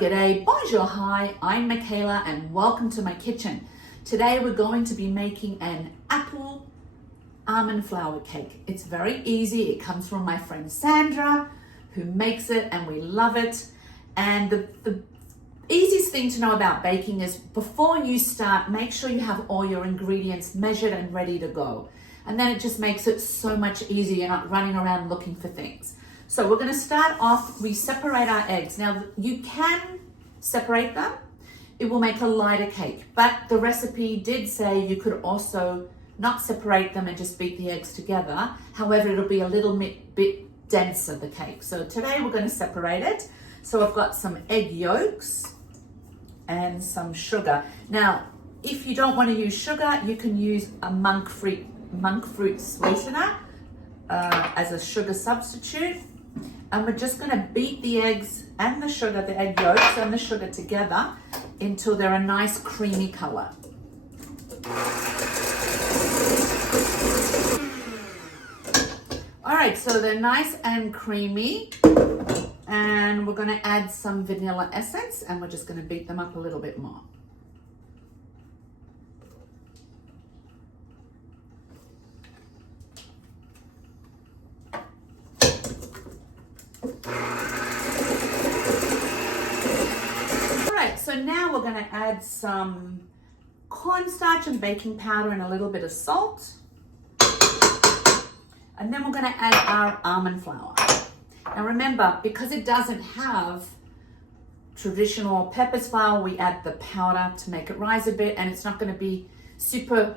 g'day, bonjour, hi, I'm Michaela and welcome to my kitchen. Today we're going to be making an apple almond flour cake. It's very easy. It comes from my friend Sandra who makes it and we love it. And the easiest thing to know about baking is before you start, make sure you have all your ingredients measured and ready to go. And then it just makes it so much easier. You're not running around looking for things. So we're going to start off, we separate our eggs. Now you can separate them. It will make a lighter cake, but the recipe did say you could also not separate them and just beat the eggs together. However, it'll be a little bit denser, the cake. So today we're going to separate it. So I've got some egg yolks and some sugar. Now, if you don't want to use sugar, you can use a monk fruit sweetener as a sugar substitute. And we're just going to beat the eggs and the sugar, the egg yolks and the sugar together until they're a nice creamy color. All right, so they're nice and creamy. And we're going to add some vanilla essence and we're just going to beat them up a little bit more. So now we're going to add some cornstarch and baking powder and a little bit of salt. And then we're going to add our almond flour. Now remember, because it doesn't have traditional pepper's flour, we add the powder to make it rise a bit, and it's not going to be super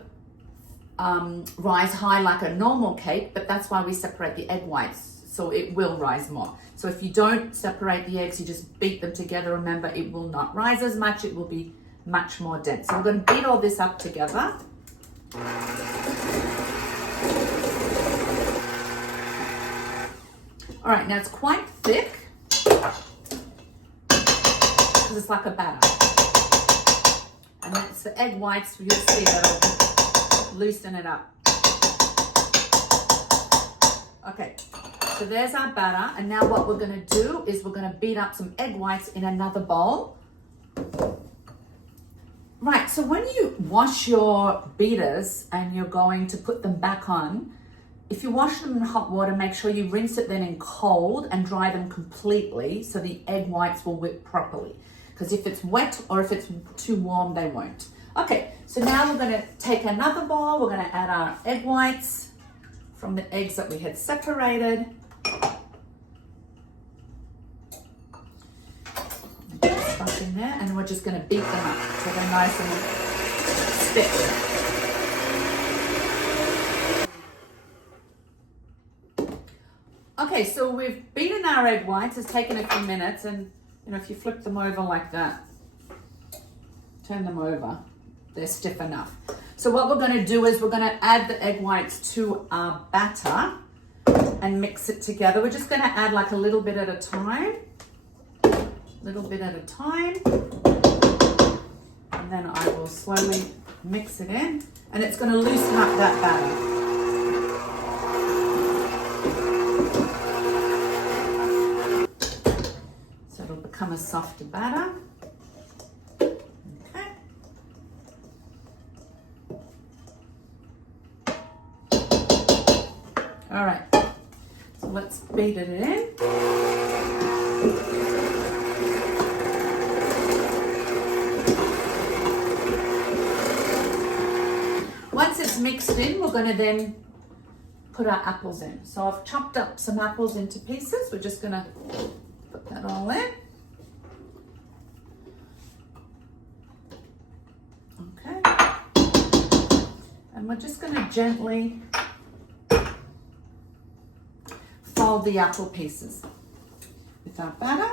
rise high like a normal cake, but that's why we separate the egg whites. So it will rise more. So if you don't separate the eggs, you just beat them together. Remember, it will not rise as much. It will be much more dense. So we're going to beat all this up together. All right, now it's quite thick because it's like a batter. And that's the egg whites. You'll see that'll loosen it up. Okay. So there's our batter, and now what we're going to do is we're going to beat up some egg whites in another bowl. Right, so when you wash your beaters and you're going to put them back on, if you wash them in hot water, make sure you rinse it then in cold and dry them completely so the egg whites will whip properly. Because if it's wet or if it's too warm, they won't. Okay, so now we're going to take another bowl. We're going to add our egg whites from the eggs that we had separated. Stuff in there, and we're just going to beat them up so they're nice and stiff. Okay, so we've beaten our egg whites. It's taken a few minutes, and if you flip them over like that, turn them over, they're stiff enough. So what we're going to do is we're going to add the egg whites to our batter and mix it together. We're just going to add like a little bit at a time. Little bit at a time. And then I will slowly mix it in. And it's going to loosen up that batter. So it'll become a softer batter. All right, so let's beat it in. Once it's mixed in, we're going to then put our apples in. So I've chopped up some apples into pieces. We're just going to put that all in. Okay. And we're just going to gently fold the apple pieces with our batter.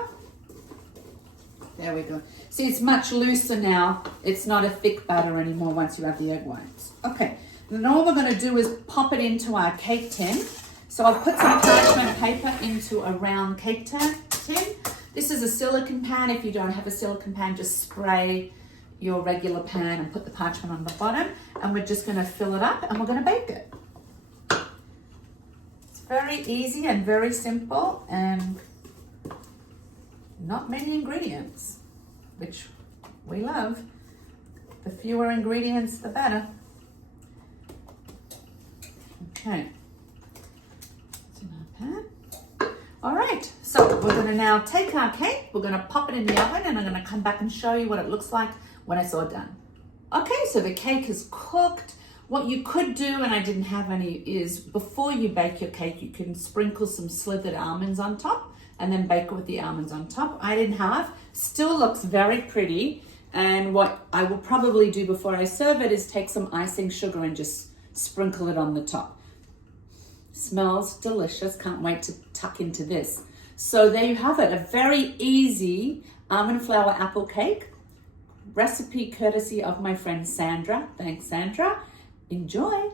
There we go. See, it's much looser now. It's not a thick batter anymore once you have the egg whites. Okay, and all we're going to do is pop it into our cake tin. So I've put some parchment paper into a round cake tin. This is a silicone pan. If you don't have a silicone pan, just spray your regular pan and put the parchment on the bottom. And we're just going to fill it up and we're going to bake it. Very easy and very simple and not many ingredients. which we love. The fewer ingredients, the better. Okay. It's in our pan. All right, so we're gonna now take our cake, we're gonna pop it in the oven, and I'm gonna come back and show you what it looks like when it's all done. Okay, so the cake is cooked. What you could do, and I didn't have any, is before you bake your cake, you can sprinkle some slithered almonds on top and then bake it with the almonds on top. I didn't have. Still looks very pretty. And what I will probably do before I serve it is take some icing sugar and just sprinkle it on the top. Smells delicious. Can't wait to tuck into this. So there you have it, a very easy almond flour apple cake. Recipe courtesy of my friend Sandra. Thanks, Sandra. Enjoy.